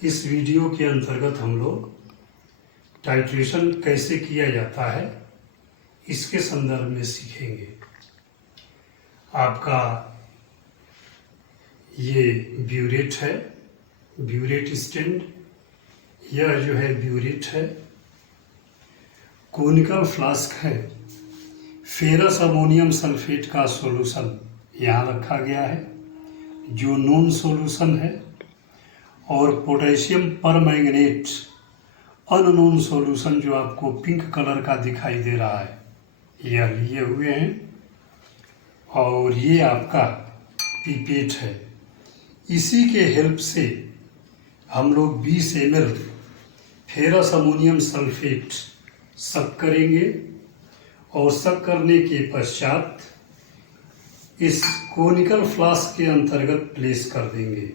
इस वीडियो के अंतर्गत हम लोग टाइट्रेशन कैसे किया जाता है इसके संदर्भ में सीखेंगे। आपका ये ब्यूरेट है, ब्यूरेट स्टैंड, यह जो है ब्यूरेट है। कोनिकल फ्लास्क है, फेरस अमोनियम सल्फेट का सॉल्यूशन यहाँ रखा गया है जो नॉन सॉल्यूशन है, और पोटेशियम परमैंगनेट अननोन सॉल्यूशन जो आपको पिंक कलर का दिखाई दे रहा है, यह लिए हुए हैं। और ये आपका पीपेट है। इसी के हेल्प से हम लोग 20 ml फेरस अमोनियम सल्फेट सक करेंगे और सक करने के पश्चात इस कोनिकल फ्लास्क के अंतर्गत प्लेस कर देंगे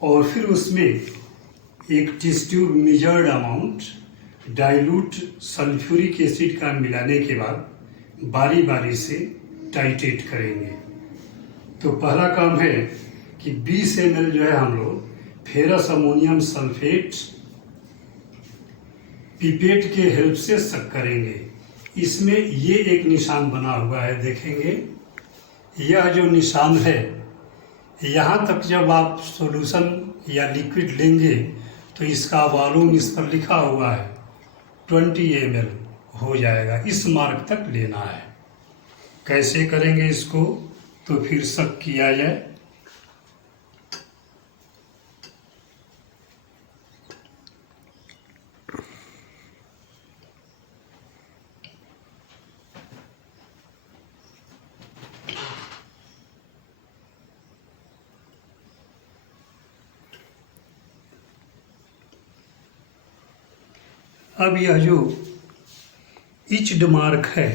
और फिर उसमें एक test tube measured amount dilute sulphuric acid का मिलाने के बाद बारी बारी से टाइट्रेट करेंगे। तो पहला काम है कि 20 ml जो है हम लोग फेरस अमोनियम सल्फेट पिपेट के हेल्प से सक करेंगे। इसमें ये एक निशान बना हुआ है, देखेंगे यह जो निशान है, यहाँ तक जब आप सॉल्यूशन या लिक्विड लेंगे तो इसका वॉल्यूम इस पर लिखा हुआ है 20 ml हो जाएगा। इस मार्क तक लेना है। कैसे करेंगे इसको, तो फिर सक किया जाए। अब यह जो इच्ड मार्क है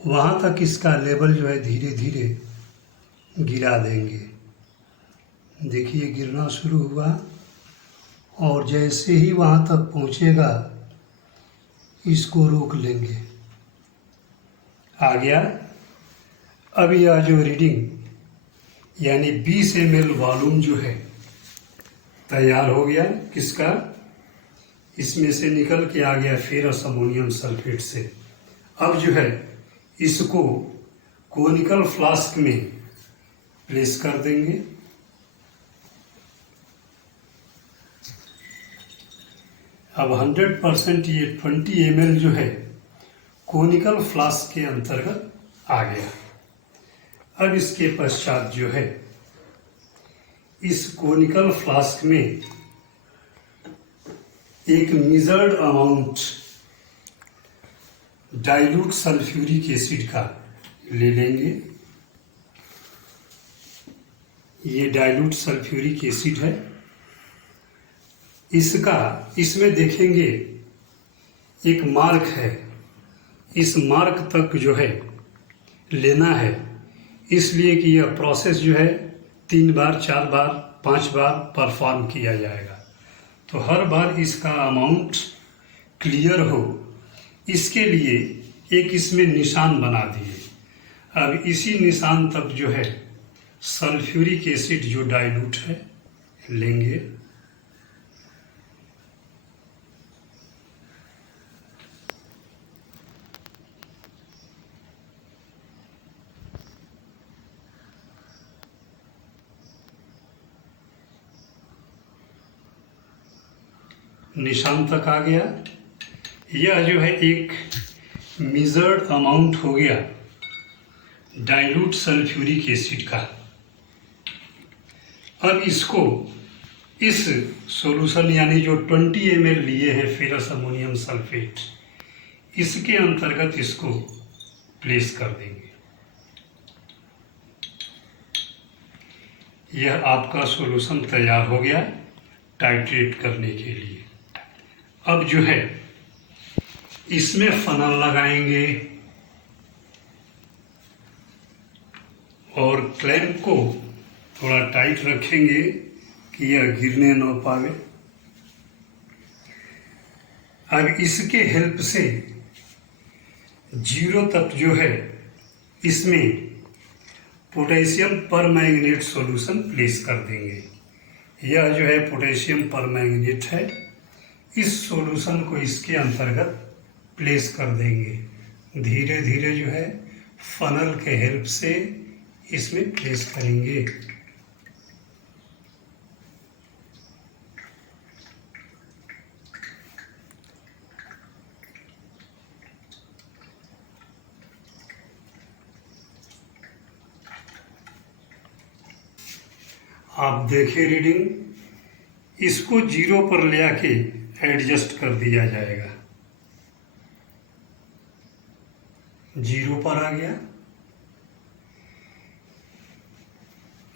वहाँ तक इसका लेवल जो है धीरे धीरे गिरा देंगे। देखिए गिरना शुरू हुआ और जैसे ही वहाँ तक पहुँचेगा इसको रोक लेंगे। आ गया। अब यह जो रीडिंग यानी 20 ml वॉल्यूम जो है तैयार हो गया। किसका? इसमें से निकल के आ गया फेरस अमोनियम सल्फेट से। अब जो है इसको कोनिकल फ्लास्क में प्लेस कर देंगे। अब 100% ये 20 ml जो है कोनिकल फ्लास्क के अंतर्गत आ गया। अब इसके पश्चात जो है इस कोनिकल फ्लास्क में एक measured amount dilute sulphuric acid का ले लेंगे। ये डाइल्यूट सल्फ्यूरिक एसिड है। इसमें देखेंगे एक मार्क है, इस मार्क तक जो है लेना है, इसलिए कि यह प्रोसेस जो है 3 बार 4 बार 5 बार परफॉर्म किया जाएगा। तो हर बार इसका अमाउंट क्लियर हो, इसके लिए एक इसमें निशान बना दिए। अब इसी निशान तक जो है सल्फ्यूरिक एसिड जो डाइल्यूट है लेंगे। निशान तक आ गया। यह जो है एक मेजर्ड अमाउंट हो गया डाइल्यूट सल्फ्यूरिक एसिड का। अब इसको इस सॉल्यूशन यानी जो 20 ml लिए हैं फेरस अमोनियम सल्फेट, इसके अंतर्गत इसको प्लेस कर देंगे। यह आपका सॉल्यूशन तैयार हो गया टाइट्रेट करने के लिए। अब जो है इसमें फनल लगाएंगे और क्लैंप को थोड़ा टाइट रखेंगे कि यह गिरने न पावे। अब इसके हेल्प से 0 तक जो है इसमें पोटेशियम परमैंगनेट सॉल्यूशन प्लेस कर देंगे। यह जो है पोटेशियम परमैंगनेट है। इस सॉल्यूशन को इसके अंतर्गत प्लेस कर देंगे। धीरे धीरे जो है फनल के हेल्प से इसमें प्लेस करेंगे। आप देखिए रीडिंग, इसको 0 पर ले आके एडजस्ट कर दिया जाएगा। 0 पर आ गया।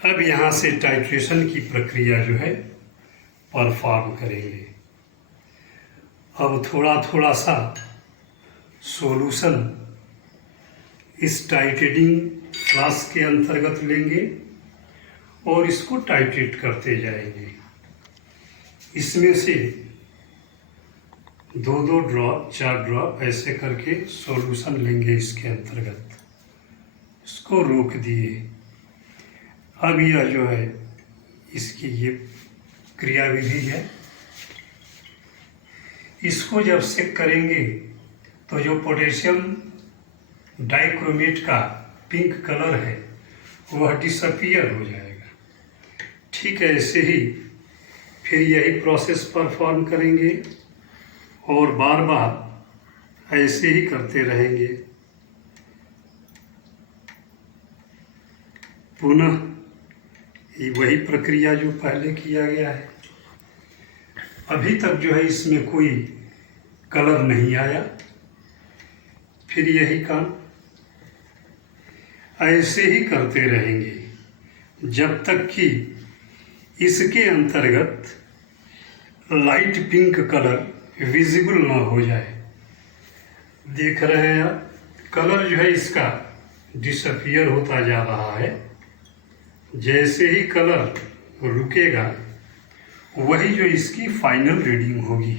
अब यहाँ से टाइट्रेशन की प्रक्रिया जो है परफॉर्म करेंगे। अब थोड़ा थोड़ा सा सॉल्यूशन इस टाइट्रेटिंग फ्लास्क के अंतर्गत लेंगे और इसको टाइट्रेट करते जाएंगे। इसमें से 2-2 ड्रॉप 4 ड्रॉप ऐसे करके सॉल्यूशन लेंगे इसके अंतर्गत। इसको रोक दिए। अब यह जो है इसकी ये क्रियाविधि है। इसको जब चेक करेंगे तो जो पोटेशियम डाइक्रोमेट का पिंक कलर है वह डिसअपीयर हो जाएगा। ठीक है, ऐसे ही फिर यही प्रोसेस परफॉर्म करेंगे और बार बार ऐसे ही करते रहेंगे। पुनः वही प्रक्रिया जो पहले किया गया है। अभी तक जो है इसमें कोई कलर नहीं आया। फिर यही काम ऐसे ही करते रहेंगे जब तक कि इसके अंतर्गत लाइट पिंक कलर विजिबल ना हो जाए। देख रहे हैं आप, कलर जो है इसका डिसअपीयर होता जा रहा है। जैसे ही कलर रुकेगा वही जो इसकी फाइनल रीडिंग होगी।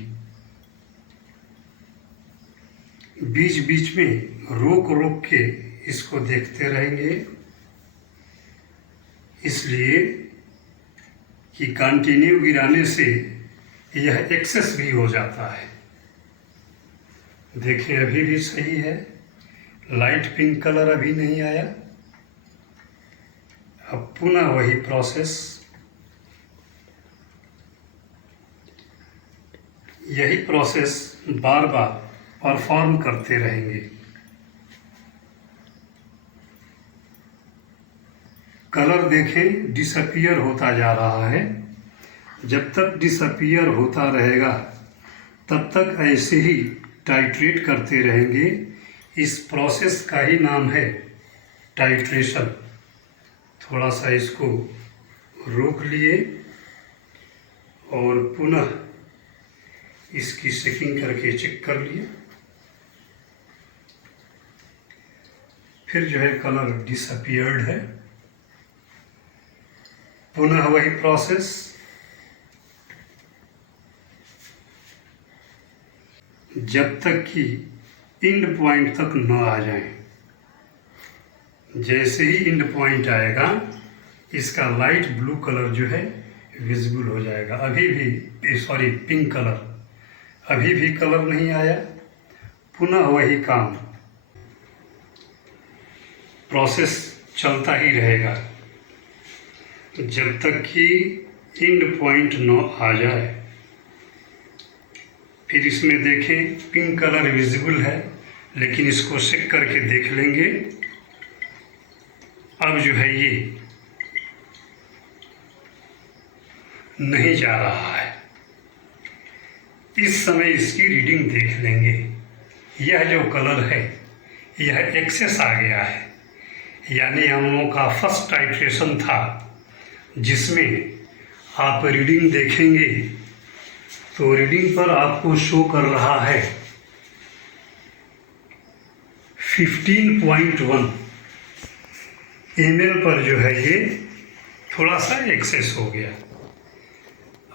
बीच बीच में रोक रोक के इसको देखते रहेंगे, इसलिए कि कंटिन्यू गिराने से यह एक्सेस भी हो जाता है। देखिए अभी भी सही है, लाइट पिंक कलर अभी नहीं आया। अब पुनः वही प्रोसेस, यही प्रोसेस बार बार परफॉर्म करते रहेंगे। कलर देखें डिसअपीयर होता जा रहा है। जब तक डिसअपीयर होता रहेगा तब तक ऐसे ही टाइट्रेट करते रहेंगे। इस प्रोसेस का ही नाम है टाइट्रेशन। थोड़ा सा इसको रोक लिए और पुनः इसकी चेकिंग करके चेक कर लिए। फिर जो है कलर डिसअपीयर्ड है। पुनः वही प्रोसेस, जब तक कि इंड पॉइंट तक न आ जाए। जैसे ही इंड पॉइंट आएगा इसका लाइट ब्लू कलर जो है विजिबल हो जाएगा। अभी भी पिंक कलर, अभी भी कलर नहीं आया। पुनः वही काम, प्रोसेस चलता ही रहेगा जब तक कि इंड पॉइंट न आ जाए। फिर इसमें देखें पिंक कलर विजिबल है, लेकिन इसको चेक करके देख लेंगे। अब जो है ये नहीं जा रहा है। इस समय इसकी रीडिंग देख लेंगे। यह जो कलर है यह एक्सेस आ गया है, यानी हम लोगों का फर्स्ट टाइट्रेशन था जिसमें आप रीडिंग देखेंगे तो रीडिंग पर आपको शो कर रहा है 15.1 ml पर जो है ये थोड़ा सा एक्सेस हो गया।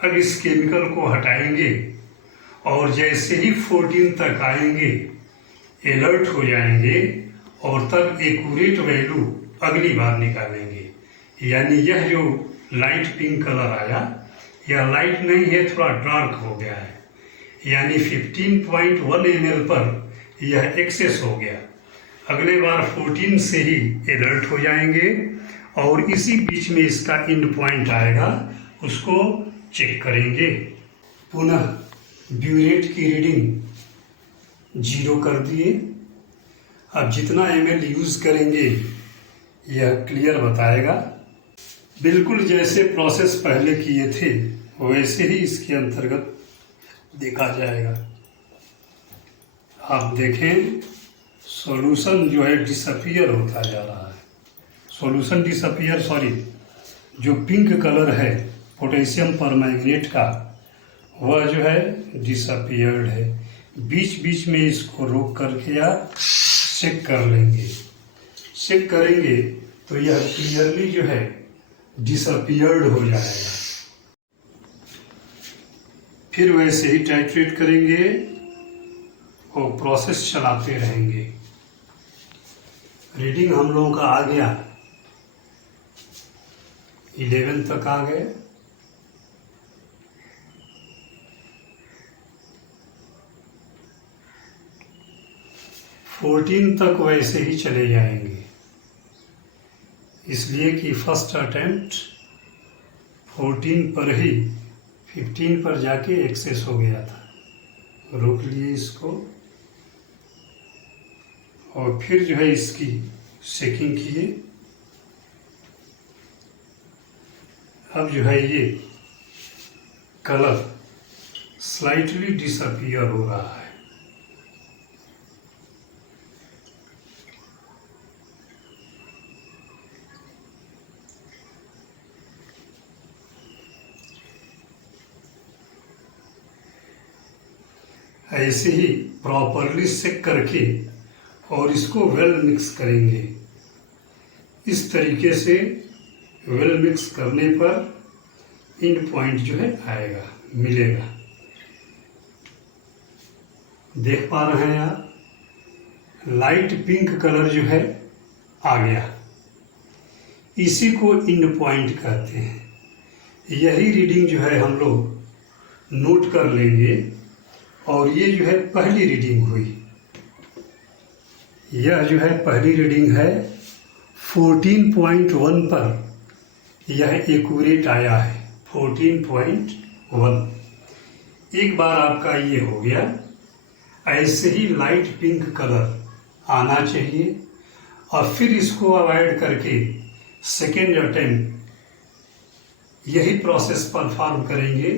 अब इस केमिकल को हटाएंगे और जैसे ही 14 तक आएंगे अलर्ट हो जाएंगे और तब एक्यूरेट वैल्यू अगली बार निकालेंगे। यानी यह जो लाइट पिंक कलर आया यह लाइट नहीं है, थोड़ा डार्क हो गया है, यानी 15.1 ml पर यह एक्सेस हो गया। अगले बार 14 से ही अलर्ट हो जाएंगे और इसी बीच में इसका एंड पॉइंट आएगा, उसको चेक करेंगे। पुनः ब्यूरेट की रीडिंग 0 कर दिए। अब जितना ml यूज़ करेंगे यह क्लियर बताएगा। बिल्कुल जैसे प्रोसेस पहले किए थे वैसे ही इसके अंतर्गत देखा जाएगा। आप देखें सॉल्यूशन जो है डिसअपीयर होता जा रहा है। सॉल्यूशन डिसअपीयर जो पिंक कलर है पोटेशियम परमैंगनेट का, वह जो है डिसअपीयर्ड है। बीच बीच में इसको रोक करके आप चेक कर लेंगे। चेक करेंगे तो यह क्लियरली जो है डिसअपीयर्ड हो जाएगा। फिर वैसे ही टाइट्रेट करेंगे और प्रोसेस चलाते रहेंगे। रीडिंग हम लोगों का आ गया 11 तक आ गए। फोर्टीन तक वैसे ही चले जाएंगे, इसलिए कि फर्स्ट अटेम्प्ट 14 पर ही 15 पर जाके एक्सेस हो गया था। रोक लिए इसको और फिर जो है इसकी चेकिंग किए। अब जो है ये कलर स्लाइटली डिसअपीयर हो रहा है। ऐसे ही प्रॉपरली चेक करके और इसको वेल मिक्स करेंगे। इस तरीके से वेल मिक्स करने पर एंड पॉइंट जो है आएगा, मिलेगा। देख पा रहे हैं आप, लाइट पिंक कलर जो है आ गया। इसी को एंड पॉइंट कहते हैं। यही रीडिंग जो है हम लोग नोट कर लेंगे। और ये जो है पहली रीडिंग हुई, यह जो है पहली रीडिंग है 14.1 पर यह एक्यूरेट आया है 14.1। एक बार आपका ये हो गया। ऐसे ही लाइट पिंक कलर आना चाहिए और फिर इसको अवॉइड करके सेकेंड अटेम्प्ट यही प्रोसेस परफॉर्म करेंगे।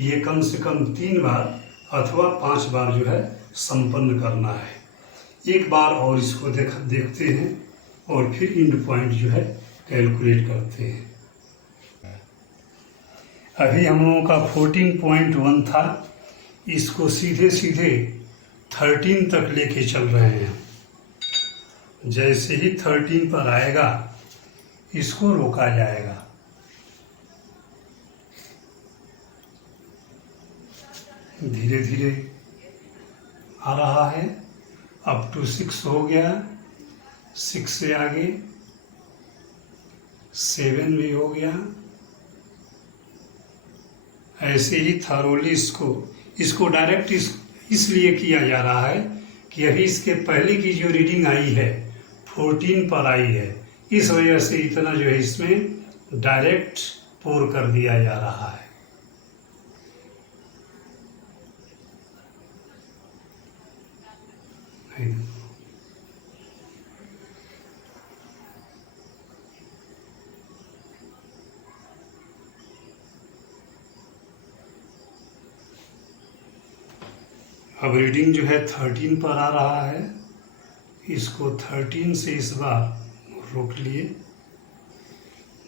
ये कम से कम 3 बार अथवा 5 बार जो है संपन्न करना है। एक बार और इसको देखते हैं और फिर एंड पॉइंट जो है कैलकुलेट करते हैं। अभी हम लोगों का 14.1 था, इसको सीधे सीधे 13 तक लेके चल रहे हैं। जैसे ही 13 पर आएगा इसको रोका जाएगा। धीरे धीरे आ रहा है, अप टू 6 हो गया। 6 से आगे 7 भी हो गया। ऐसे ही थरोली इसको डायरेक्ट इसलिए किया जा रहा है कि अभी इसके पहले की जो रीडिंग आई है 14 पर आई है, इस वजह से इतना जो है इसमें डायरेक्ट पोर कर दिया जा रहा है। अब रीडिंग जो है 13 पर आ रहा है। इसको 13 से इस बार रोक लिए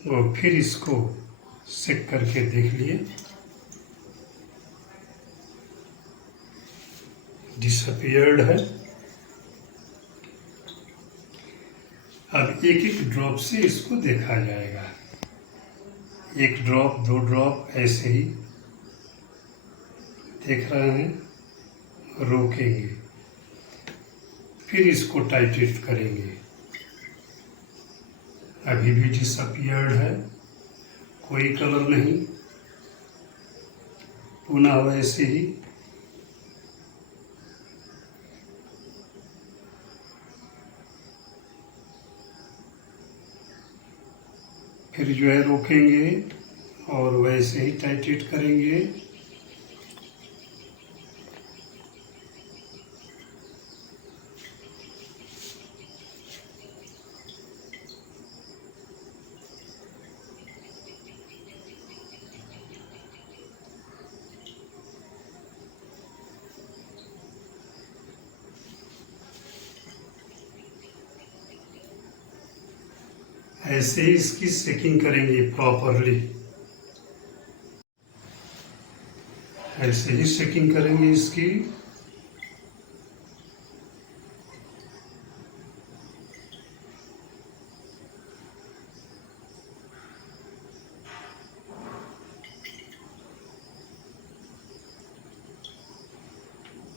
और फिर इसको चेक करके देख लिए। डिसअपीयर्ड है। अब एक एक ड्रॉप से इसको देखा जाएगा। 1 ड्रॉप 2 ड्रॉप ऐसे ही देख रहे हैं। रोकेंगे, फिर इसको टाइट्रेट करेंगे। अभी भी डिसअपीयर्ड है, कोई कलर नहीं। पुनः वैसे ही फिर जो है रोकेंगे और वैसे ही टाइट्रेट करेंगे। ऐसे ही इसकी सेकिंग करेंगे प्रॉपरली, ऐसे ही सेकिंग करेंगे इसकी।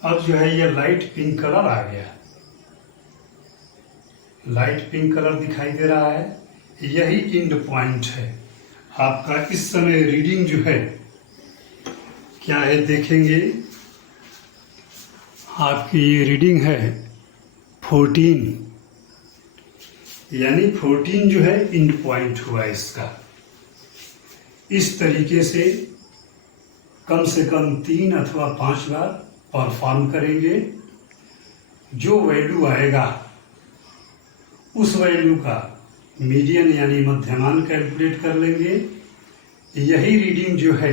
अब जो है ये लाइट पिंक कलर आ गया, लाइट पिंक कलर दिखाई दे रहा है, यही इंड पॉइंट है आपका। इस समय रीडिंग जो है क्या है देखेंगे, आपकी ये रीडिंग है 14, यानी 14 जो है इंड पॉइंट हुआ इसका। इस तरीके से कम 3 अथवा 5 बार परफॉर्म करेंगे। जो वैल्यू आएगा उस वैल्यू का मीडियन यानी मध्यमान कैलकुलेट कर लेंगे। यही रीडिंग जो है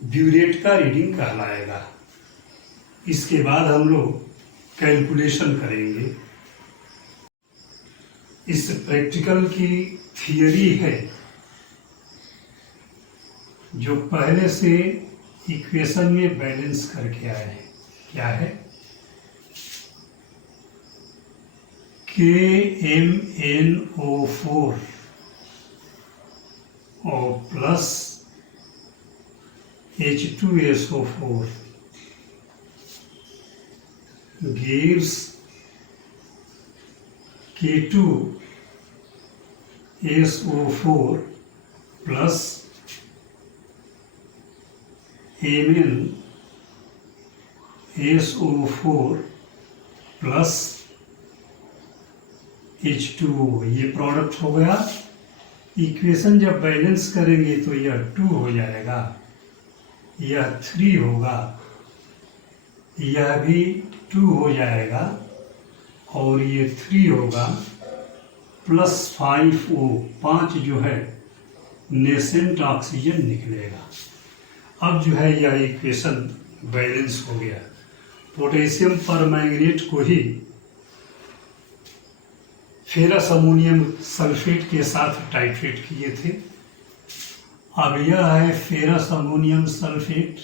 ब्यूरेट का रीडिंग कहलाएगा। इसके बाद हम लोग कैलकुलेशन करेंगे। इस प्रैक्टिकल की थियरी है जो पहले से इक्वेशन में बैलेंस करके आए हैं। क्या है? KMnO4 और plus H2SO4 gives K2SO4 plus MnSO4 plus H2O। ये प्रोडक्ट हो गया। इक्वेशन जब बैलेंस करेंगे तो यह 2 हो जाएगा, यह 3 होगा, यह भी 2 हो जाएगा और ये 3 होगा, प्लस 5O 5 जो है नेसेंट ऑक्सीजन निकलेगा। अब जो है यह इक्वेशन बैलेंस हो गया। पोटेशियम परमैंगनेट को ही फेरस अमोनियम सल्फेट के साथ टाइट्रेट किए थे। अब यह है ferrous ammonium sulphate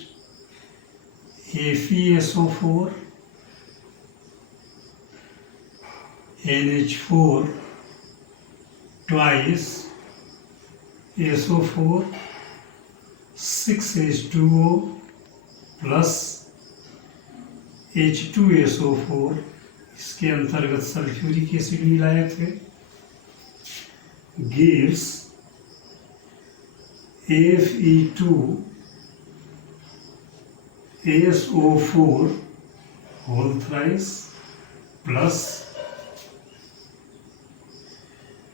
FeSO4 NH4 twice SO4 6H2O plus H2SO4, इसके अंतर्गत सल्फ्यूरिक एसिड मिलाए थे, gives Fe2SO4 whole thrice plus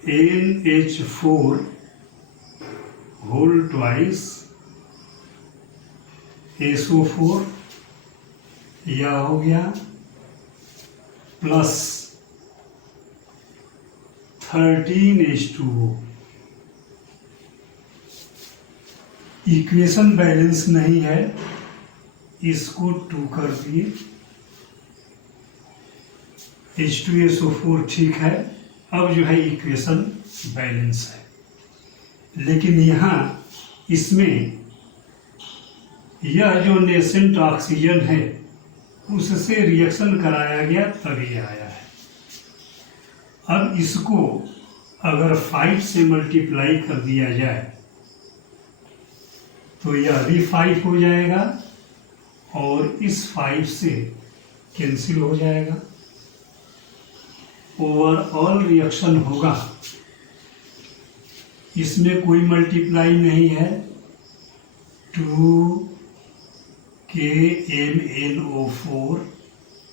NH4 whole twice SO4, यह हो गया, प्लस 13H2O। इक्वेशन बैलेंस नहीं है, इसको 2 कर दिए। H2SO4 ठीक है। अब जो है इक्वेशन बैलेंस है, लेकिन यहाँ इसमें यह जो नेसेंट ऑक्सीजन है उससे रिएक्शन कराया गया तभी आया है। अब इसको अगर 5 से मल्टीप्लाई कर दिया जाए तो यह भी 5 हो जाएगा और इस 5 से कैंसिल हो जाएगा। ओवरऑल रिएक्शन होगा, इसमें कोई मल्टीप्लाई नहीं है। 2 KMnO4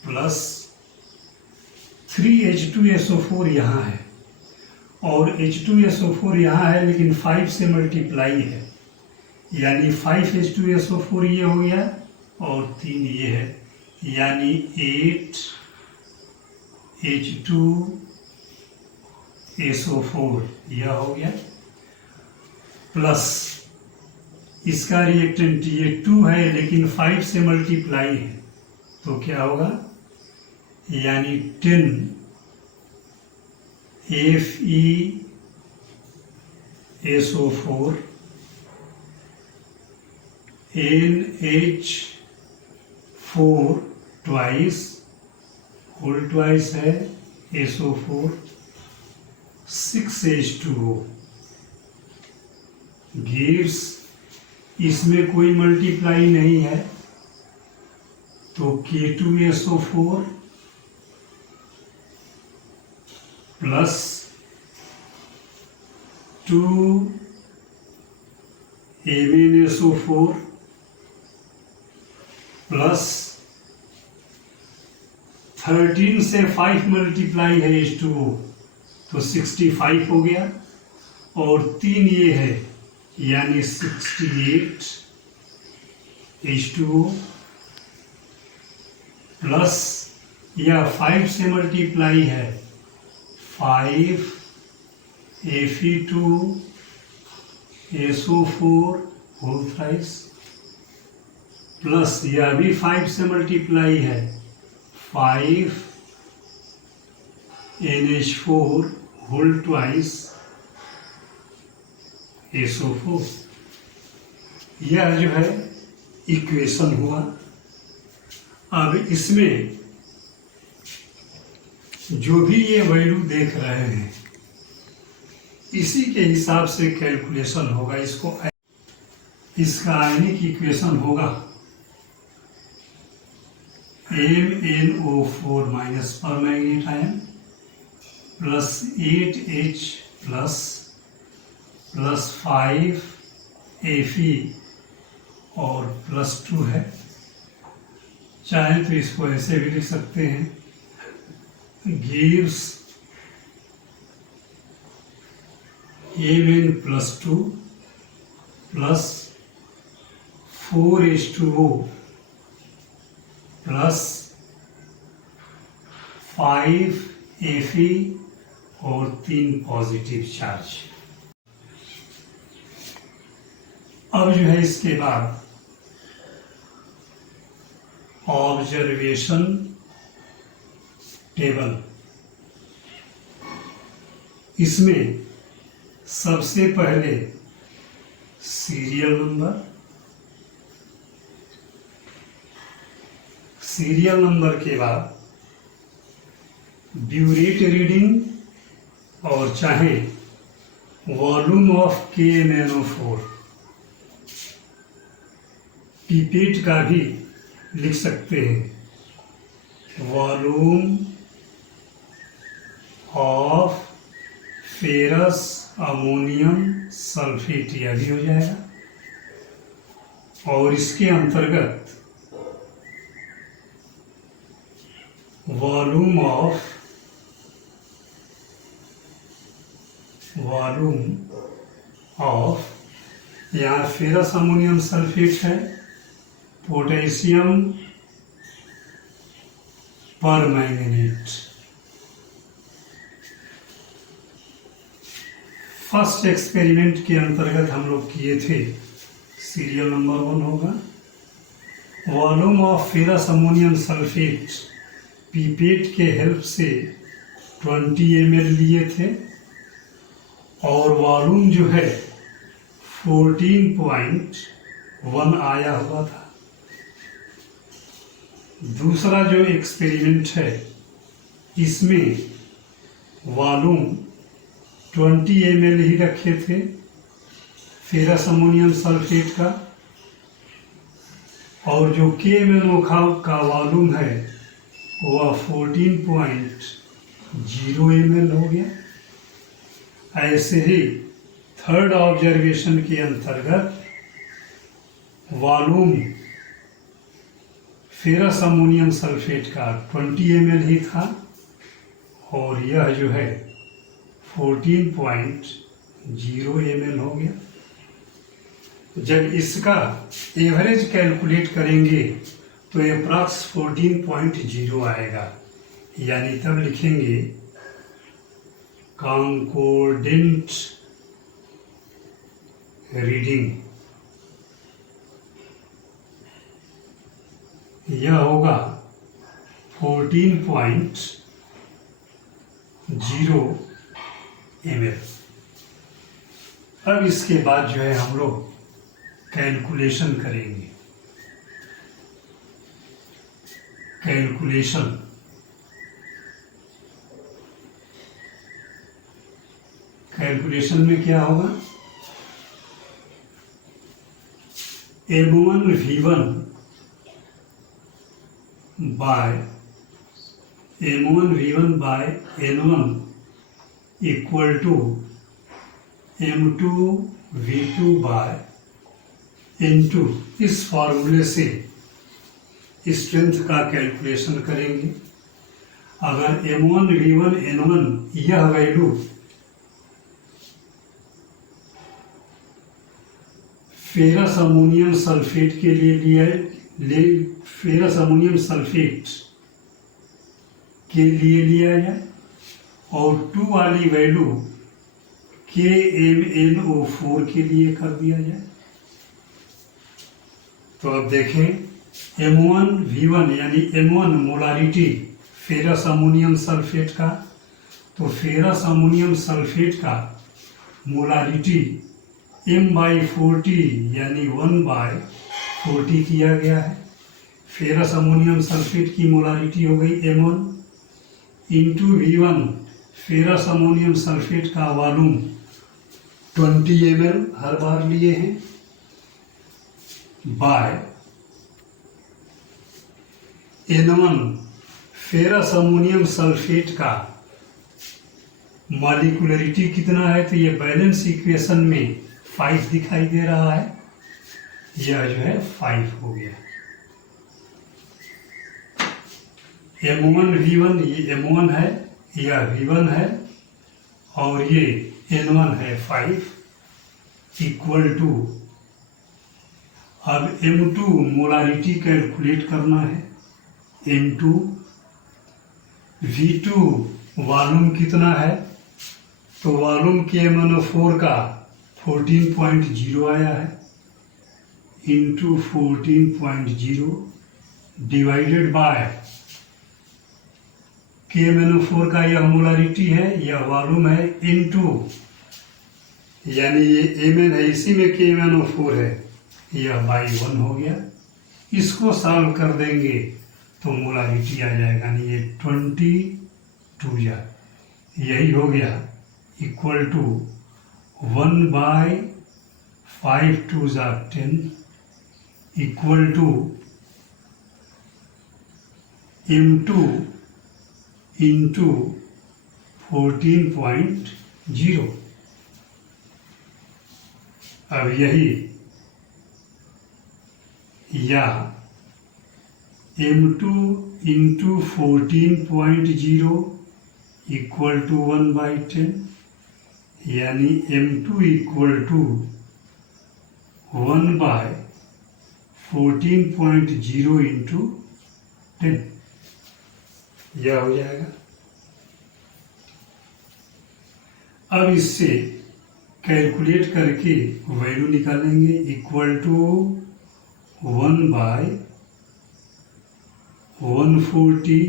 प्लस 3H2SO4 यहाँ है और H2SO4 यहाँ है, लेकिन 5 से मल्टीप्लाई है, यानी 5H2SO4 ये हो गया और 3 ये है, यानी 8H2SO4 यह हो गया, प्लस इसका रिएक्टेंट ये 2 है लेकिन 5 से मल्टीप्लाई है, तो क्या होगा, यानी 10FeSO4 NH4 twice whole twice है SO4 6H2O गिव्स, इसमें कोई मल्टीप्लाई नहीं है तो K2SO4 प्लस 2MnSO4 प्लस 13 से 5 मल्टीप्लाई है H2O तो 65 हो गया और 3 ये है, यानी 68H2O प्लस यह 5 से मल्टीप्लाई है 5Fe2SO4 होल थ्राइस प्लस यह भी 5 से मल्टीप्लाई है 5NH4 होल ट्वाइस SO4। यह जो है इक्वेशन हुआ। अब इसमें जो भी ये वैल्यू देख रहे हैं इसी के हिसाब से कैलकुलेशन होगा। इसका आयनिक इक्वेशन होगा MnO4 माइनस पर manganate ion plus 8H plus 5Fe और प्लस 2 है। चाहे तो इसको ऐसे भी लिख सकते हैं, gives Mn plus 2 plus 4H2O plus 5Fe और 3 पॉजिटिव चार्ज। अब जो है इसके बाद ऑब्जर्वेशन टेबल। इसमें सबसे पहले सीरियल नंबर के बाद ब्यूरेट रीडिंग और चाहे वॉल्यूम ऑफ KMnO4 पीपेट का भी लिख सकते हैं, volume of ferrous ammonium sulphate, यह भी हो जाएगा। और इसके अंतर्गत वॉल्यूम ऑफ यहाँ फेरस अमोनियम सल्फेट है, पोटेशियम पर मैंगनीट। फर्स्ट एक्सपेरिमेंट के अंतर्गत हम लोग किए थे, सीरियल नंबर 1 होगा volume of ferrous ammonium sulphate pipette के हेल्प से 20 ml लिए थे और वॉल्यूम जो है 14.1 आया हुआ था। दूसरा जो एक्सपेरिमेंट है इसमें वॉल्यूम 20 ml ही रखे थे फेरस अमोनियम सल्फेट का, और जो KMnO का वॉल्यूम है वह 14.0 ml हो गया। ऐसे ही थर्ड ऑब्जर्वेशन के अंतर्गत वॉल्यूम फेरस अमोनियम सल्फेट का 20 ml ही था और यह जो है 14.0 ml हो गया। जब इसका एवरेज कैलकुलेट करेंगे तो अप्रॉक्स 14.0 आएगा, यानी तब लिखेंगे कॉन्कोर्डेंट रीडिंग, यह होगा 14.0 ml। अब इसके बाद जो है हम लोग कैलकुलेशन करेंगे। कैलकुलेशन में क्या होगा, M1V1 by N1 equal to M2V2 by N2। इस फॉर्मूले से स्ट्रेंथ का कैलकुलेशन करेंगे। अगर M1V1 N1 यह वैल्यू फेरस अमोनियम सल्फेट के लिए फेरस अमोनियम सल्फेट के लिए लिया जाए और 2 वाली वैल्यू KMnO4 के लिए कर दिया जाए। तो अब देखें M1V1 यानी M1 molarity ferrous ammonium sulphate का, तो फेरस अमोनियम सल्फेट का मोलारिटी M/40 यानी 1/40 किया गया है। फेरस अमोनियम सल्फेट की मोलारिटी हो गई M1 into V1 ferrous ammonium sulphate का वॉल्यूम 20 ml हर बार लिए हैं, by N1 ferrous ammonium sulphate का मॉलिक्यूलरिटी कितना है, तो ये बैलेंस इक्वेशन में 5 दिखाई दे रहा है, यह जो है 5 हो गया। M1V1 ये M1 है, यह V1 है और ये N1 है 5 इक्वल टू, अब M2 मोलारिटी कैलकुलेट करना है, M2 V2 वॉल्यूम कितना है, तो वॉल्यूम KMnO4 का 14.0 आया है इंटू 14.0 डिवाइडेड बाय KMnO4 का यह मोलारिटी है, यह वॉल्यूम है इंटू, यानी ये Mn है, इसी में KMnO4 है, यह बाई 1 हो गया। इसको सॉल्व कर देंगे तो मोलारिटी आ जाएगा, यानी ये 22 यही हो गया equal to 1/5 2 10 equal to M2 into 14.0। अब यही या M2 इंटू 14.0 इक्वल टू 1/10, यानी M2 इक्वल टू 1/14.0 इंटू 10, यह हो जाएगा। अब इससे कैलकुलेट करके वैल्यू निकालेंगे इक्वल टू 1/140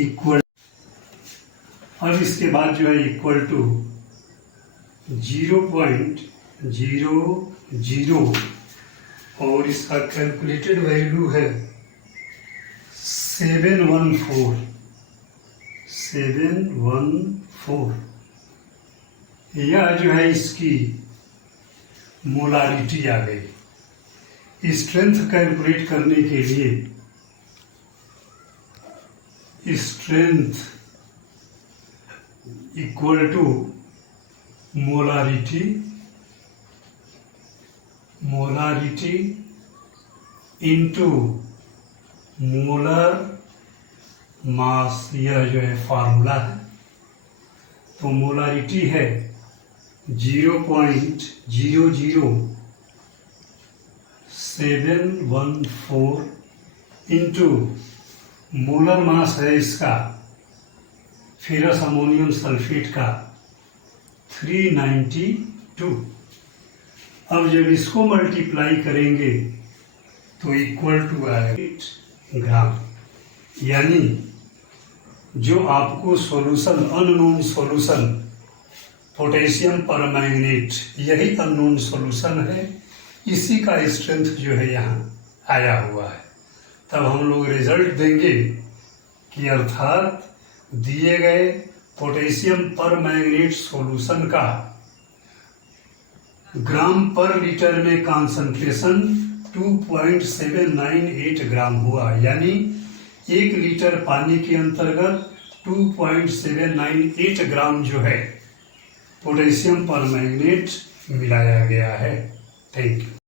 इक्वल, अब इसके बाद जो है इक्वल टू 0.00 और इसका कैलकुलेटेड वैल्यू है 714। यह जो है इसकी मोलारिटी आ गई। स्ट्रेंथ कैलकुलेट करने के लिए strength equal to molarity into molar mass, यह जो है फार्मूला है। तो मोलारिटी है 0.00714 इंटू मोलर मास है इसका फेरस अमोनियम सल्फेट का 392। अब जब इसको मल्टीप्लाई करेंगे तो इक्वल टू आएगा ग्राम। यानी जो आपको solution, unknown solution potassium permanganate, यही अननोन सॉल्यूशन है, इसी का स्ट्रेंथ जो है यहाँ आया हुआ है। तब हम लोग रिजल्ट देंगे कि अर्थात दिए गए पोटेशियम परमैंगनेट सॉल्यूशन का ग्राम पर लीटर में कॉन्सेंट्रेशन 2.798 ग्राम हुआ। यानी 1 लीटर पानी के अंतर्गत 2.798 ग्राम जो है पोटेशियम परमैंगनेट मिलाया गया है। Thank you.